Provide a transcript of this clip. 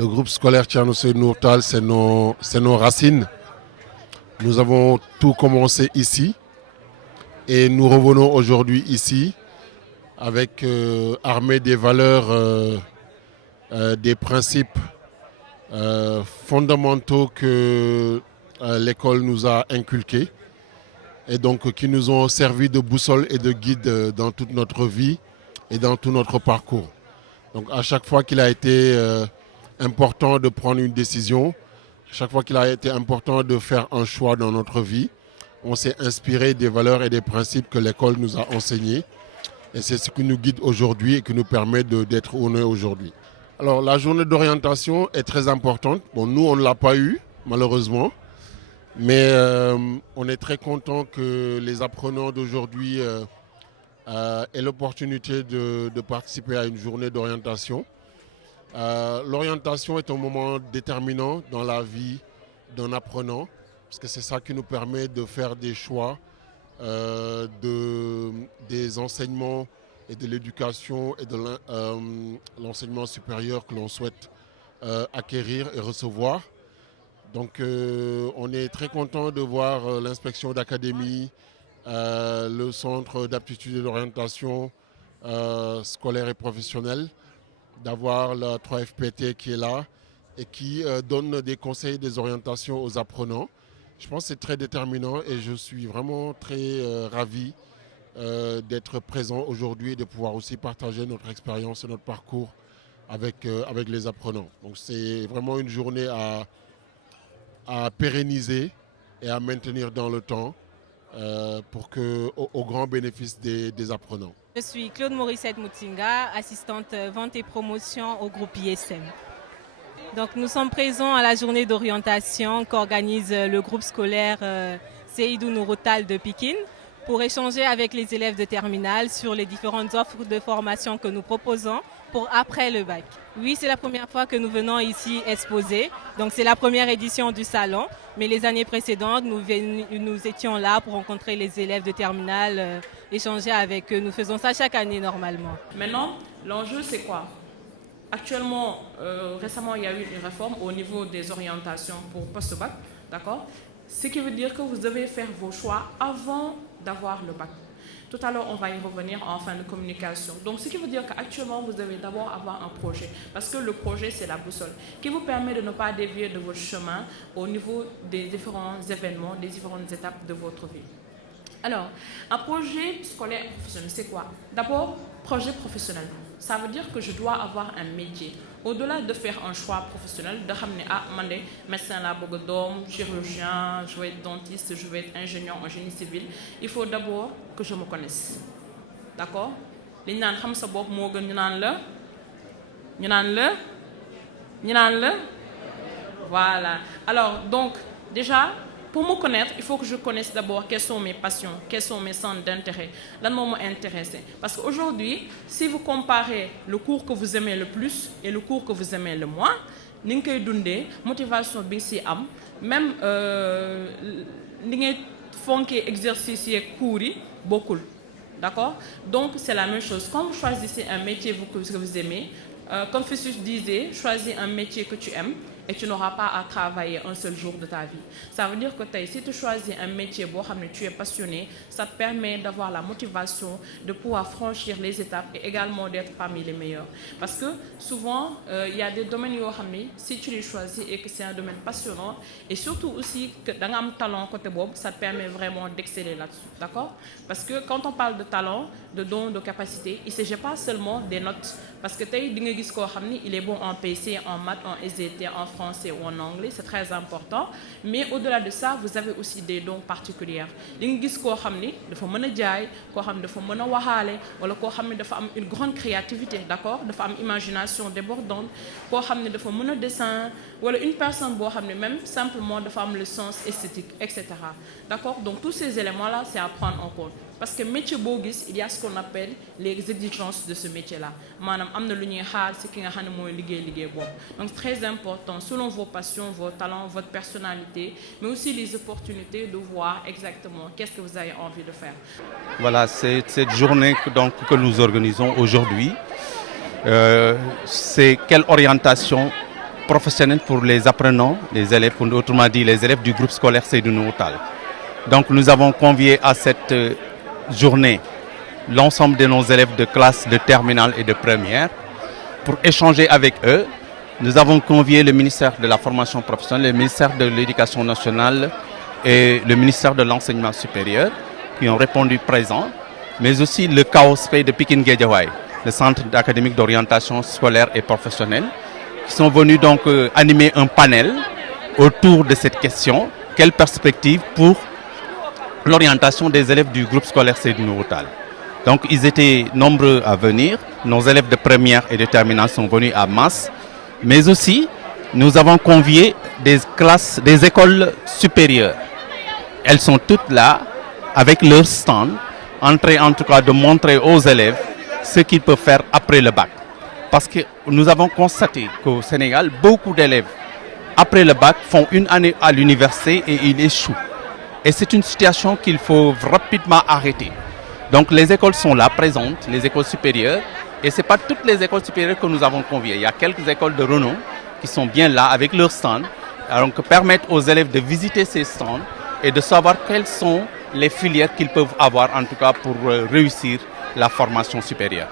Le groupe scolaire Thierno Seydou Nourtal, c'est nos racines. Nous avons tout commencé ici et nous revenons aujourd'hui ici avec armé des valeurs, des principes fondamentaux que l'école nous a inculqués et donc qui nous ont servi de boussole et de guide dans toute notre vie et dans tout notre parcours. Donc à chaque fois qu'il a été important de prendre une décision, chaque fois qu'il a été important de faire un choix dans notre vie, on s'est inspiré des valeurs et des principes que l'école nous a enseignés. Et c'est ce qui nous guide aujourd'hui et qui nous permet d'être où on est aujourd'hui. Alors la journée d'orientation est très importante. Bon, nous, on ne l'a pas eu, malheureusement. Mais on est très content que les apprenants d'aujourd'hui aient l'opportunité de participer à une journée d'orientation. L'orientation est un moment déterminant dans la vie d'un apprenant, parce que c'est ça qui nous permet de faire des choix, des enseignements et de l'éducation et de l'enseignement supérieur que l'on souhaite acquérir et recevoir. Donc on est très content de voir l'inspection d'académie, le centre d'aptitude et d'orientation scolaire et professionnelle, d'avoir la 3FPT qui est là et qui donne des conseils, des orientations aux apprenants. Je pense que c'est très déterminant et je suis vraiment très ravi d'être présent aujourd'hui et de pouvoir aussi partager notre expérience et notre parcours avec les apprenants. Donc c'est vraiment une journée à pérenniser et à maintenir dans le temps au grand bénéfice des apprenants. Je suis Claude Morissette Moutinga, assistante vente et promotion au groupe ISM. Donc nous sommes présents à la journée d'orientation qu'organise le groupe scolaire Seydou Nourtal de Pikine pour échanger avec les élèves de terminale sur les différentes offres de formation que nous proposons pour après le bac. Oui, c'est la première fois que nous venons ici exposer. Donc c'est la première édition du salon, mais les années précédentes, nous étions là pour rencontrer les élèves de terminale, échanger avec eux. Nous faisons ça chaque année normalement. Maintenant, l'enjeu c'est quoi? Actuellement, récemment, il y a eu une réforme au niveau des orientations pour post-bac, d'accord? Ce qui veut dire que vous devez faire vos choix avant d'avoir le bac. Tout à l'heure, on va y revenir en fin de communication. Donc, ce qui veut dire qu'actuellement, vous devez d'abord avoir un projet. Parce que le projet, c'est la boussole qui vous permet de ne pas dévier de votre chemin au niveau des différents événements, des différentes étapes de votre vie. Alors, un projet scolaire professionnel, c'est quoi? D'abord, projet professionnel. Ça veut dire que je dois avoir un métier. Au-delà de faire un choix professionnel, de ramener à médecin, chirurgien, je vais être dentiste, je vais être ingénieur en génie civil, il faut d'abord que je me connaisse. D'accord? Voilà. Alors, donc, déjà, pour me connaître, il faut que je connaisse d'abord quelles sont mes passions, quels sont mes centres d'intérêt, là moi m'intéresser. Parce qu'aujourd'hui, si vous comparez le cours que vous aimez le plus et le cours que vous aimez le moins, ni ngay dundé motivation bi ci am, même ni ngay fonké exercice et cours yi bokul. D'accord? Donc c'est la même chose. Quand vous choisissez un métier que vous aimez, comme Confucius disait, choisis un métier que tu aimes et tu n'auras pas à travailler un seul jour de ta vie. Ça veut dire que si tu choisis un métier où tu es passionné, ça te permet d'avoir la motivation de pouvoir franchir les étapes et également d'être parmi les meilleurs. Parce que souvent, il y a des domaines où si tu les choisis et que c'est un domaine passionnant, et surtout aussi que tu as un talent côté bob, ça te permet vraiment d'exceller là-dessus. D'accord? Parce que quand on parle de talent, de dons, de capacité, il ne s'agit pas seulement des notes. Parce que il est bon en PC, en maths, en SVT, en français ou en anglais, c'est très important. Mais au-delà de ça, vous avez aussi des dons particuliers. Une grande créativité, d'accord? Une imagination débordante, un dessin, ou une personne même simplement de le sens esthétique, etc. D'accord? Donc tous ces éléments-là, c'est à prendre en compte. Parce que métier Bogis, il y a ce qu'on appelle les exigences de ce métier-là. Donc c'est très important, selon vos passions, vos talents, votre personnalité, mais aussi les opportunités de voir exactement qu'est-ce que vous avez envie de faire. Voilà, c'est cette journée que nous organisons aujourd'hui. C'est quelle orientation professionnelle pour les apprenants, les élèves, autrement dit les élèves du groupe scolaire Seydou Nourou Tall. Donc nous avons convié à cette journée l'ensemble de nos élèves de classe de terminale et de première pour échanger avec eux. Nous avons convié le ministère de la formation professionnelle, le ministère de l'éducation nationale et le ministère de l'enseignement supérieur qui ont répondu présents, mais aussi le CAOSP de Pikine Guédiawaye, le centre académique d'orientation scolaire et professionnelle, qui sont venus donc animer un panel autour de cette question. Quelle perspective pour l'orientation des élèves du groupe scolaire Seydou Nourou Tall. Donc ils étaient nombreux à venir. Nos élèves de première et de terminale sont venus à masse. Mais aussi, nous avons convié des classes, des écoles supérieures. Elles sont toutes là avec leur stand, en train en tout cas de montrer aux élèves ce qu'ils peuvent faire après le bac. Parce que nous avons constaté qu'au Sénégal, beaucoup d'élèves, après le bac, font une année à l'université et ils échouent. Et c'est une situation qu'il faut rapidement arrêter. Donc les écoles sont là, présentes, les écoles supérieures. Et ce n'est pas toutes les écoles supérieures que nous avons conviées. Il y a quelques écoles de renom qui sont bien là avec leurs stands. Donc permettre aux élèves de visiter ces stands et de savoir quelles sont les filières qu'ils peuvent avoir en tout cas pour réussir la formation supérieure.